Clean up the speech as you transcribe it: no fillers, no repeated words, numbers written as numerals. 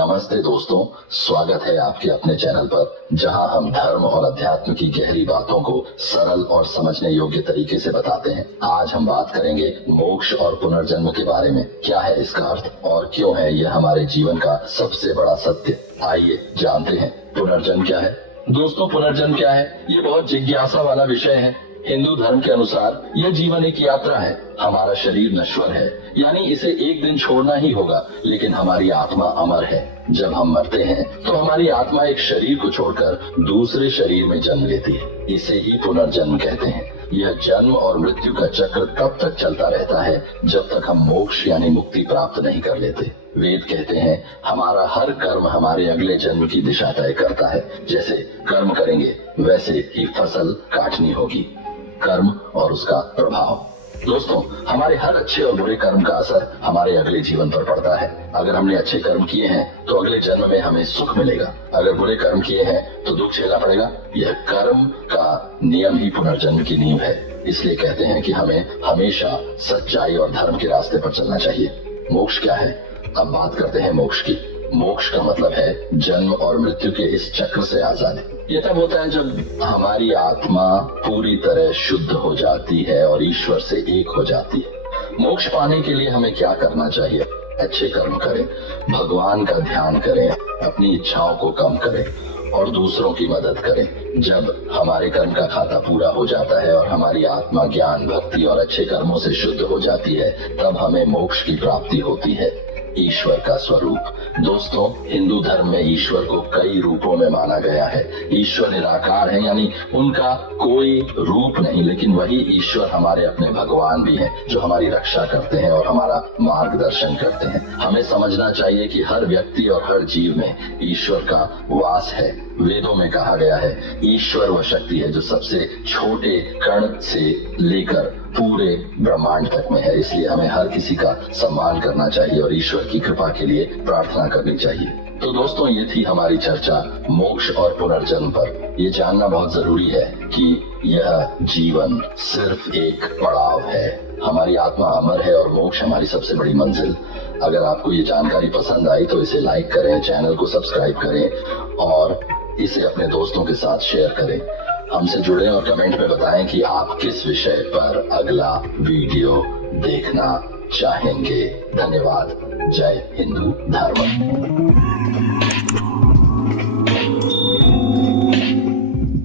नमस्ते दोस्तों, स्वागत है आपके अपने चैनल पर जहां हम धर्म और अध्यात्म की गहरी बातों को सरल और समझने योग्य तरीके से बताते हैं। आज हम बात करेंगे मोक्ष और पुनर्जन्म के बारे में। क्या है इसका अर्थ और क्यों है यह हमारे जीवन का सबसे बड़ा सत्य। आइए जानते हैं पुनर्जन्म क्या है। दोस्तों, पुनर्जन्म क्या है? ये बहुत जिज्ञासा वाला विषय है। हिंदू धर्म के अनुसार यह जीवन एक यात्रा है। हमारा शरीर नश्वर है, यानी इसे एक दिन छोड़ना ही होगा, लेकिन हमारी आत्मा अमर है। जब हम मरते हैं तो हमारी आत्मा एक शरीर को छोड़कर दूसरे शरीर में जन्म लेती है। इसे ही पुनर्जन्म कहते हैं। यह जन्म और मृत्यु का चक्र तब तक चलता रहता है जब तक हम मोक्ष यानी मुक्ति प्राप्त नहीं कर लेते। वेद कहते हैं हमारा हर कर्म हमारे अगले जन्म की दिशा तय करता है। जैसे कर्म करेंगे वैसे ही फसल काटनी होगी। कर्म और उसका प्रभाव। दोस्तों, हमारे हर अच्छे और बुरे कर्म का असर हमारे अगले जीवन पर पड़ता है। अगर हमने अच्छे कर्म किए हैं तो अगले जन्म में हमें सुख मिलेगा। अगर बुरे कर्म किए हैं तो दुख झेलना पड़ेगा। यह कर्म का नियम ही पुनर्जन्म की नींव है। इसलिए कहते हैं कि हमें हमेशा सच्चाई और धर्म के रास्ते पर चलना चाहिए। मोक्ष क्या है? अब बात करते हैं मोक्ष की। मोक्ष का मतलब है जन्म और मृत्यु के इस चक्र से आजादी। ये तब होता है जब हमारी आत्मा पूरी तरह शुद्ध हो जाती है और ईश्वर से एक हो जाती है। मोक्ष पाने के लिए हमें क्या करना चाहिए? अच्छे कर्म करें, भगवान का ध्यान करें, अपनी इच्छाओं को कम करें और दूसरों की मदद करें। जब हमारे कर्म का खाता पूरा हो जाता है और हमारी आत्मा ज्ञान, भक्ति और अच्छे कर्मों से शुद्ध हो जाती है, तब हमें मोक्ष की प्राप्ति होती है। ईश्वर का स्वरूप। दोस्तों, हिंदू धर्म में ईश्वर को कई रूपों में माना गया है। ईश्वर निराकार है, यानी उनका कोई रूप नहीं, लेकिन वही ईश्वर हमारे अपने भगवान भी हैं, जो हमारी रक्षा करते हैं और हमारा मार्गदर्शन करते हैं। हमें समझना चाहिए कि हर व्यक्ति और हर जीव में ईश्वर का वास है। वेदों में कहा गया है ईश्वर वह शक्ति है जो सबसे छोटे कण से लेकर पूरे ब्रह्मांड तक में है। इसलिए हमें हर किसी का सम्मान करना चाहिए और ईश्वर की कृपा के लिए प्रार्थना करनी चाहिए। तो दोस्तों, ये थी हमारी चर्चा मोक्ष और पुनर्जन्म पर। ये जानना बहुत जरूरी है कि यह जीवन सिर्फ एक पड़ाव है। हमारी आत्मा अमर है और मोक्ष हमारी सबसे बड़ी मंजिल। अगर आपको ये जानकारी पसंद आई तो इसे लाइक करें, चैनल को सब्सक्राइब करें और इसे अपने दोस्तों के साथ शेयर करें। हमसे जुड़ें और कमेंट में बताएं कि आप किस विषय पर अगला वीडियो देखना चाहेंगे। धन्यवाद। जय हिंदू धर्म।